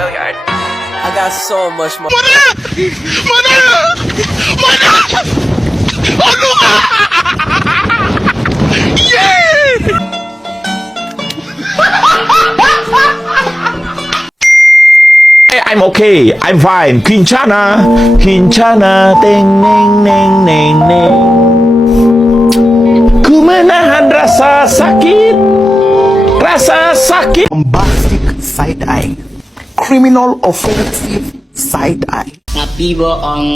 Gilliard. I got so much more. I'm okay. I'm fine. Kincana, Kincana, teng neng neng neng neng. Ku menahan rasa sakit, rasa sakit. Bombastic side eye, criminal offensive side eye. Tapi bohong.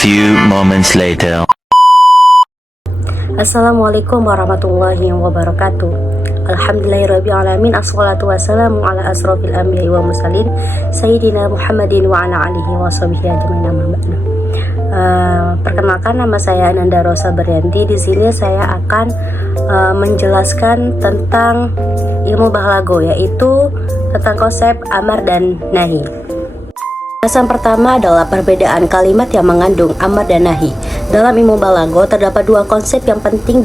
Few moments later. Assalamualaikum warahmatullahi wabarakatuh. Alhamdulillahirrabbilalamin. Assalatu wassalamu ala asrafil anbiya'i wa mursalin Sayyidina Muhammadin wa ala alihi wa sahbihi ajma'in amma ba'du. Perkenalkan, nama saya Ananda Rosa Beryanti. Di sini saya akan menjelaskan tentang ilmu balaghah, yaitu tentang konsep amar dan nahi. Bahasan pertama adalah perbedaan kalimat yang mengandung amar dan nahi. Dalam ilmu balaghah terdapat dua konsep yang penting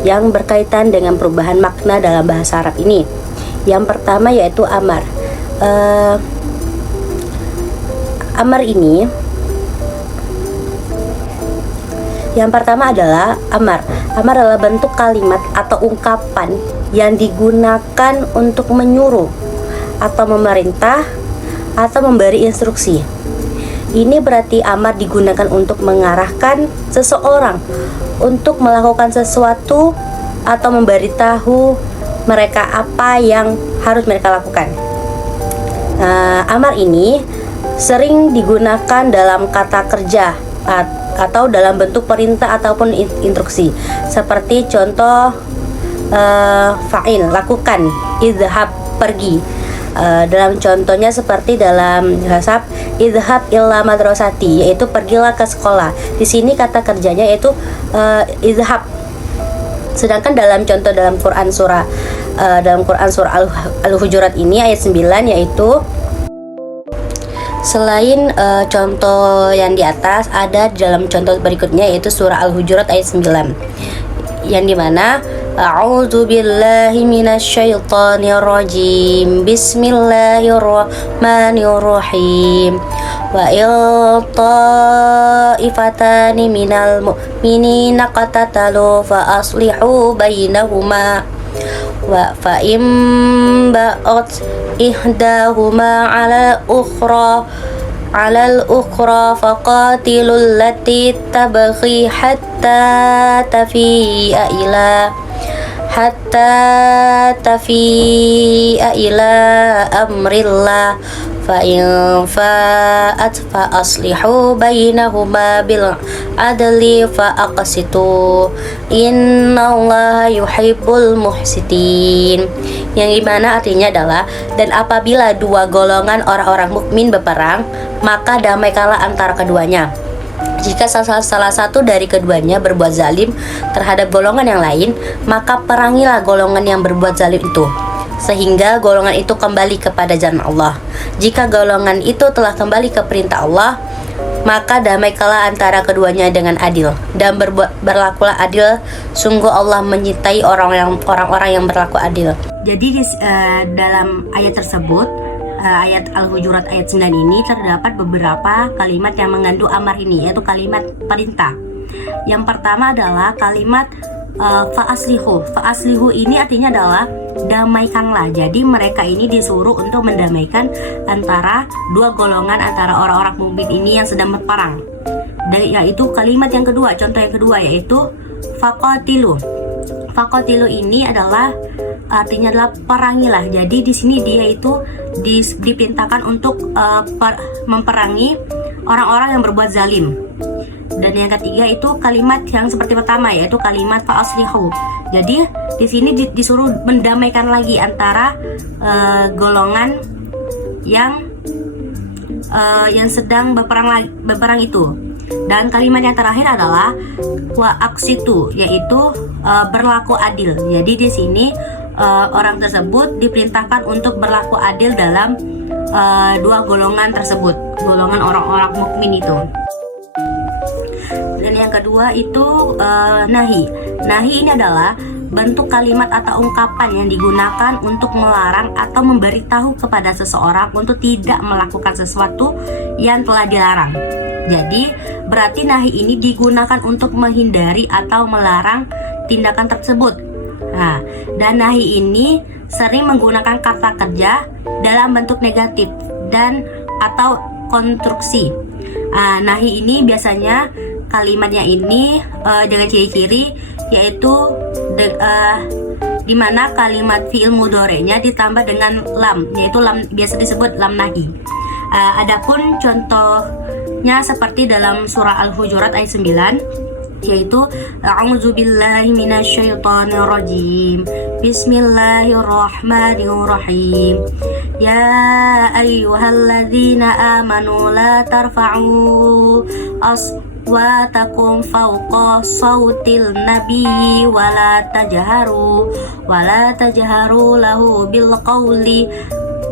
yang berkaitan dengan perubahan makna dalam bahasa Arab ini. Yang pertama yaitu amar. Amar ini, yang pertama adalah amar. Amar adalah bentuk kalimat atau ungkapan yang digunakan untuk menyuruh atau memerintah atau memberi instruksi. Ini berarti amar digunakan untuk mengarahkan seseorang untuk melakukan sesuatu atau memberitahu mereka apa yang harus mereka lakukan. Amar ini sering digunakan dalam kata kerja atau dalam bentuk perintah ataupun instruksi. Seperti contoh fa'il, lakukan, idhab, pergi. Dalam contohnya seperti dalam hasab idhab illa madrasati, yaitu pergilah ke sekolah. Di sini kata kerjanya yaitu idhab. Sedangkan dalam contoh dalam Quran surah Al-Hujurat ini ayat 9, yaitu selain contoh yang di atas, ada dalam contoh berikutnya yaitu surah Al-Hujurat ayat 9, yang dimana A'udzu billahi minasyaitonir rajim. Bismillahirrahmanirrahim. Wa il ta'ifatani minal mu'minina qatatalu fa aslihu bainahuma wa fa im ba'at ihdahuma 'ala al-ukhra faqatilul lati tabghi hatta tafi'a ila amrillah fa in fa'at fa aslihu bainahuma bil adli fa aqsitu innallaha yuhibbul muhsitin. Yang dimana artinya adalah, dan apabila dua golongan orang-orang mukmin berperang, maka damaikanlah antara keduanya. Jika salah satu dari keduanya berbuat zalim terhadap golongan yang lain, maka perangilah golongan yang berbuat zalim itu, sehingga golongan itu kembali kepada jalan Allah. Jika golongan itu telah kembali ke perintah Allah, maka damaikanlah antara keduanya dengan adil, dan berlakulah adil. Sungguh Allah menyintai orang-orang yang berlaku adil. Jadi dalam ayat tersebut, ayat Al-Hujurat ayat 9 ini terdapat beberapa kalimat yang mengandung amar ini, yaitu kalimat perintah. Yang pertama adalah kalimat fa'aslihu. Fa'aslihu ini artinya adalah damaikanlah. Jadi mereka ini disuruh untuk mendamaikan antara dua golongan, antara orang-orang mukmin ini yang sedang berperang. Dan yaitu kalimat yang kedua, contoh yang kedua yaitu faqatilu. Faqatilu ini adalah artinya adalah perangilah. Jadi di sini dia itu diperintahkan untuk memperangi orang-orang yang berbuat zalim. Dan yang ketiga itu kalimat yang seperti pertama, yaitu kalimat fa'aslihu. Jadi di sini disuruh mendamaikan lagi antara golongan yang sedang berperang itu. Dan kalimat yang terakhir adalah wa aqsitu, yaitu berlaku adil. Jadi di sini orang tersebut diperintahkan untuk berlaku adil dalam dua golongan tersebut, golongan orang-orang mukmin itu. Dan yang kedua itu nahi. Nahi ini adalah bentuk kalimat atau ungkapan yang digunakan untuk melarang atau memberitahu kepada seseorang untuk tidak melakukan sesuatu yang telah dilarang. Jadi berarti nahi ini digunakan untuk menghindari atau melarang tindakan tersebut. Nah, dan nahi ini sering menggunakan kata kerja dalam bentuk negatif dan atau konstruksi. Nahi ini biasanya kalimatnya ini dengan ciri-ciri yaitu di mana kalimat fi'il mudhari'nya ditambah dengan lam, yaitu lam biasa disebut lam nahi. Adapun contohnya seperti dalam surah Al-Hujurat ayat 9, yaitu a'udzubillahi minasyaitonirrajim, bismillahirrahmanirrahim, ya ayyuhalladzina amanu la tarfa'u aswatakum fawqa sautil nabiyyi wa la tajharu lahu bil qawli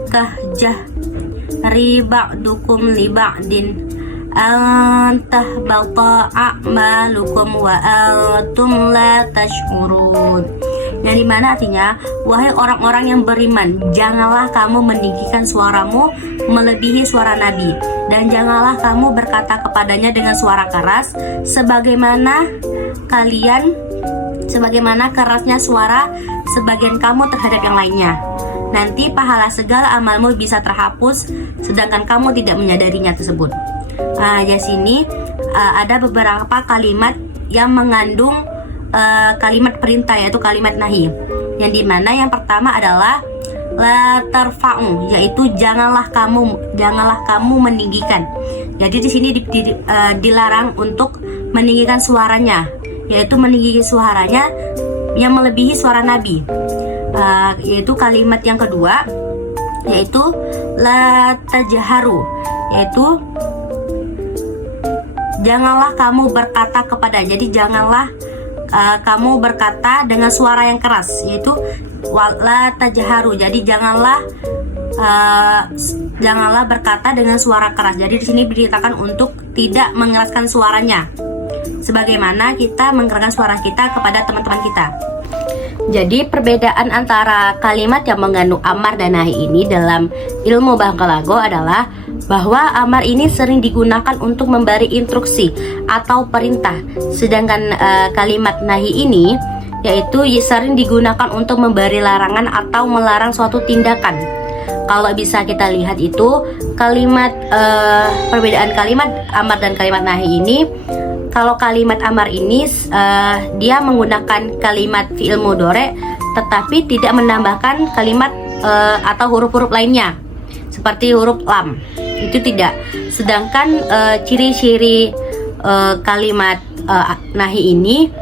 kahjahri ba'dukum li ba'din antahbata a'malukum wa antum la tashkurun. Yang dimana artinya, wahai orang-orang yang beriman, janganlah kamu meninggikan suaramu melebihi suara Nabi, dan janganlah kamu berkata kepadanya dengan suara keras sebagaimana kerasnya suara sebagian kamu terhadap yang lainnya. Nanti pahala segala amalmu bisa terhapus sedangkan kamu tidak menyadarinya tersebut. Di sini ada beberapa kalimat yang mengandung kalimat perintah, yaitu kalimat nahi. Yang dimana yang pertama adalah la tarfa'u, yaitu janganlah kamu meninggikan. Jadi di sini dilarang untuk meninggikan suaranya, yaitu meninggikan suaranya yang melebihi suara Nabi. Yaitu kalimat yang kedua, yaitu la tajharu, yaitu janganlah kamu berkata kepada, jadi janganlah kamu berkata dengan suara yang keras, yaitu la tajharu, jadi janganlah berkata dengan suara keras. Jadi di sini diberitakan untuk tidak mengeraskan suaranya, sebagaimana kita mengeraskan suara kita kepada teman-teman kita. Jadi perbedaan antara kalimat yang mengandung amar dan nahi ini dalam ilmu balaghah adalah bahwa amar ini sering digunakan untuk memberi instruksi atau perintah, sedangkan kalimat nahi ini yaitu sering digunakan untuk memberi larangan atau melarang suatu tindakan. Kalau bisa kita lihat itu kalimat perbedaan kalimat amar dan kalimat nahi ini. Kalau kalimat amar ini dia menggunakan kalimat fi'il mudhari' tetapi tidak menambahkan kalimat atau huruf-huruf lainnya seperti huruf lam, itu tidak. Sedangkan ciri-ciri kalimat nahi ini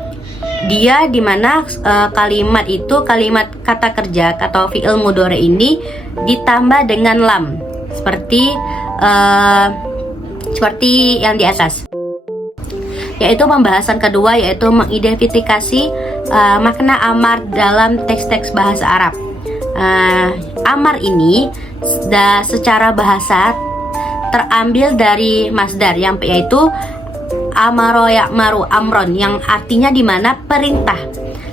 dia dimana kalimat itu kalimat kata kerja atau fi'il mudhari' ini ditambah dengan lam seperti yang di atas. Yaitu pembahasan kedua, yaitu mengidentifikasi makna amar dalam teks-teks bahasa Arab. Amar ini secara bahasa terambil dari masdar yang yaitu amaro ya'maru amron, yang artinya dimana perintah.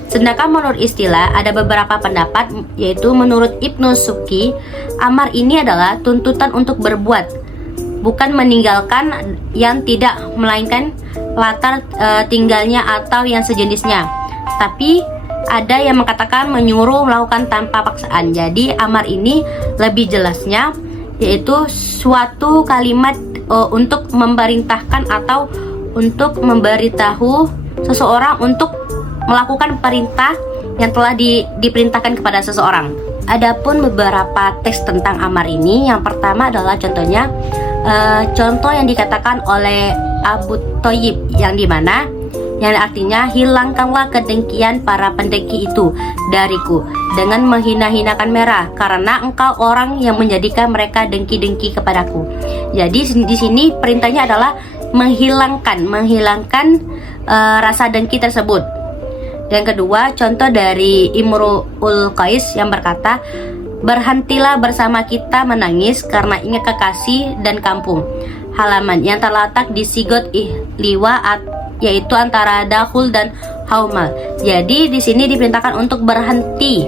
Sedangkan menurut istilah ada beberapa pendapat, yaitu menurut Ibnu Subki, amar ini adalah tuntutan untuk berbuat, bukan meninggalkan yang tidak, melainkan latar tinggalnya atau yang sejenisnya. Tapi ada yang mengatakan menyuruh melakukan tanpa paksaan. Jadi amar ini lebih jelasnya yaitu suatu kalimat untuk memerintahkan atau untuk memberitahu seseorang untuk melakukan perintah yang telah diperintahkan kepada seseorang. Adapun beberapa teks tentang amar ini, yang pertama adalah contohnya contoh yang dikatakan oleh Abu Thayyib, yang dimana yang artinya hilangkanlah kedengkian para pendengki itu dariku dengan menghina-hinakan mereka, karena engkau orang yang menjadikan mereka dengki-dengki kepadaku. Jadi di sini perintahnya adalah menghilangkan rasa dengki tersebut. Yang kedua, contoh dari Imru'ul Qais yang berkata, berhentilah bersama kita menangis karena ingat kekasih dan kampung halaman yang terletak di Sigot Ihliwa yaitu antara dakhul dan haumal. Jadi di sini diperintahkan untuk berhenti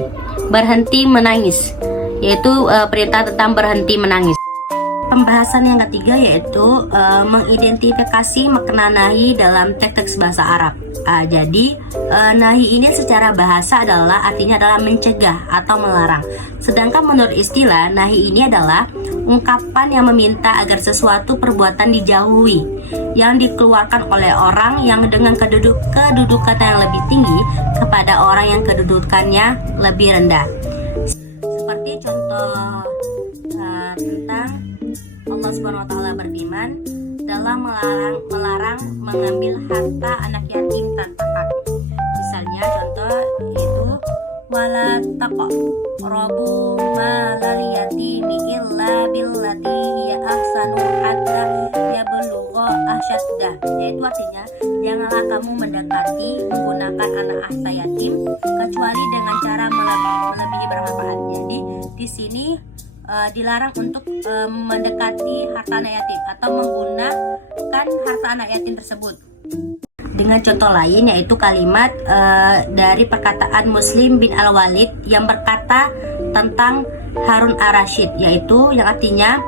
menangis, yaitu perintah tentang berhenti menangis. Pembahasan yang ketiga yaitu mengidentifikasi makna nahi dalam teks bahasa Arab. Jadi nahi ini secara bahasa artinya adalah mencegah atau melarang. Sedangkan menurut istilah, nahi ini adalah ungkapan yang meminta agar sesuatu perbuatan dijauhi, yang dikeluarkan oleh orang yang dengan kedudukan yang lebih tinggi kepada orang yang kedudukannya lebih rendah. Seperti contoh tentang Allah Subhanahu wa taala berfirman dalam melarang mengambil harta anak yatim tanpa hak. Misalnya contoh itu wala taqrabu malal yatimi illa billati hiya ahsanu hatta yablugha asyaddah. Yaitu artinya janganlah kamu menggunakan anak harta yatim kecuali dengan cara melebihi bermanfaat. Jadi di sini dilarang untuk mendekati harta anak yatim atau menggunakan harta anak yatim tersebut. Dengan contoh lain yaitu kalimat dari perkataan Muslim bin Al-Walid yang berkata tentang Harun Ar-Rasyid, yaitu yang artinya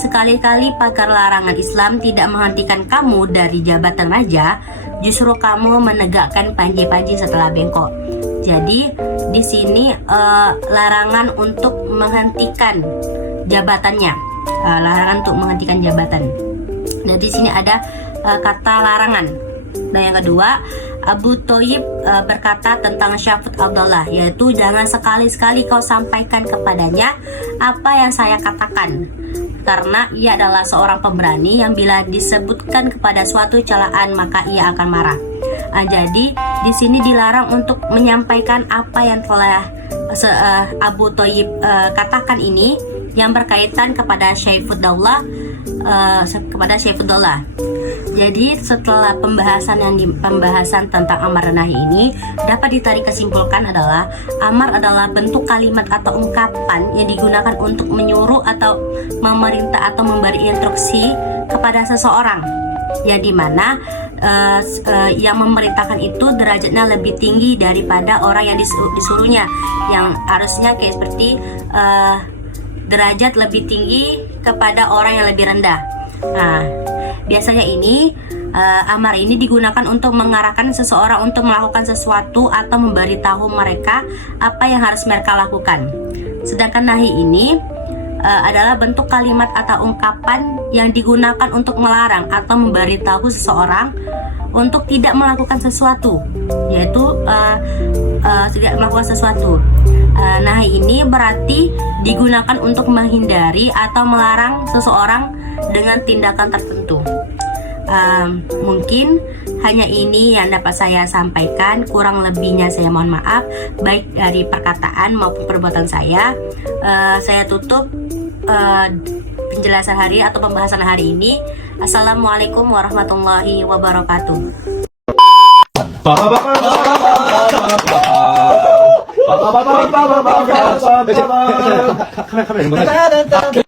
sekali-kali pagar larangan Islam tidak menghentikan kamu dari jabatan raja, justru kamu menegakkan panji-panji setelah bengkok. Jadi di sini larangan untuk menghentikan jabatannya, larangan untuk menghentikan jabatan. Nah di sini ada kata larangan. Nah yang kedua, Abu Thayyib berkata tentang Syafud Abdullah, yaitu jangan sekali-sekali kau sampaikan kepadanya apa yang saya katakan, karena ia adalah seorang pemberani yang bila disebutkan kepada suatu celaan maka ia akan marah. Jadi di sini dilarang untuk menyampaikan apa yang telah Abu Thayyib katakan ini yang berkaitan kepada Syaifuddaulah, Jadi setelah pembahasan tentang amar dan nahi ini dapat ditarik kesimpulan adalah amar adalah bentuk kalimat atau ungkapan yang digunakan untuk menyuruh atau memerintah atau memberi instruksi kepada seseorang, yang dimana yang memerintahkan itu derajatnya lebih tinggi daripada orang yang disuruhnya, yang harusnya kayak seperti derajat lebih tinggi kepada orang yang lebih rendah. Nah, biasanya ini amar ini digunakan untuk mengarahkan seseorang untuk melakukan sesuatu atau memberitahu mereka apa yang harus mereka lakukan. Sedangkan nahi ini adalah bentuk kalimat atau ungkapan yang digunakan untuk melarang atau memberitahu seseorang untuk tidak melakukan sesuatu, yaitu tidak melakukan sesuatu. Nahi ini berarti digunakan untuk menghindari atau melarang seseorang dengan tindakan tertentu. Mungkin hanya ini yang dapat saya sampaikan, kurang lebihnya saya mohon maaf, baik dari perkataan maupun perbuatan saya. Saya tutup penjelasan hari atau pembahasan hari ini. Assalamualaikum warahmatullahi wabarakatuh. Bapak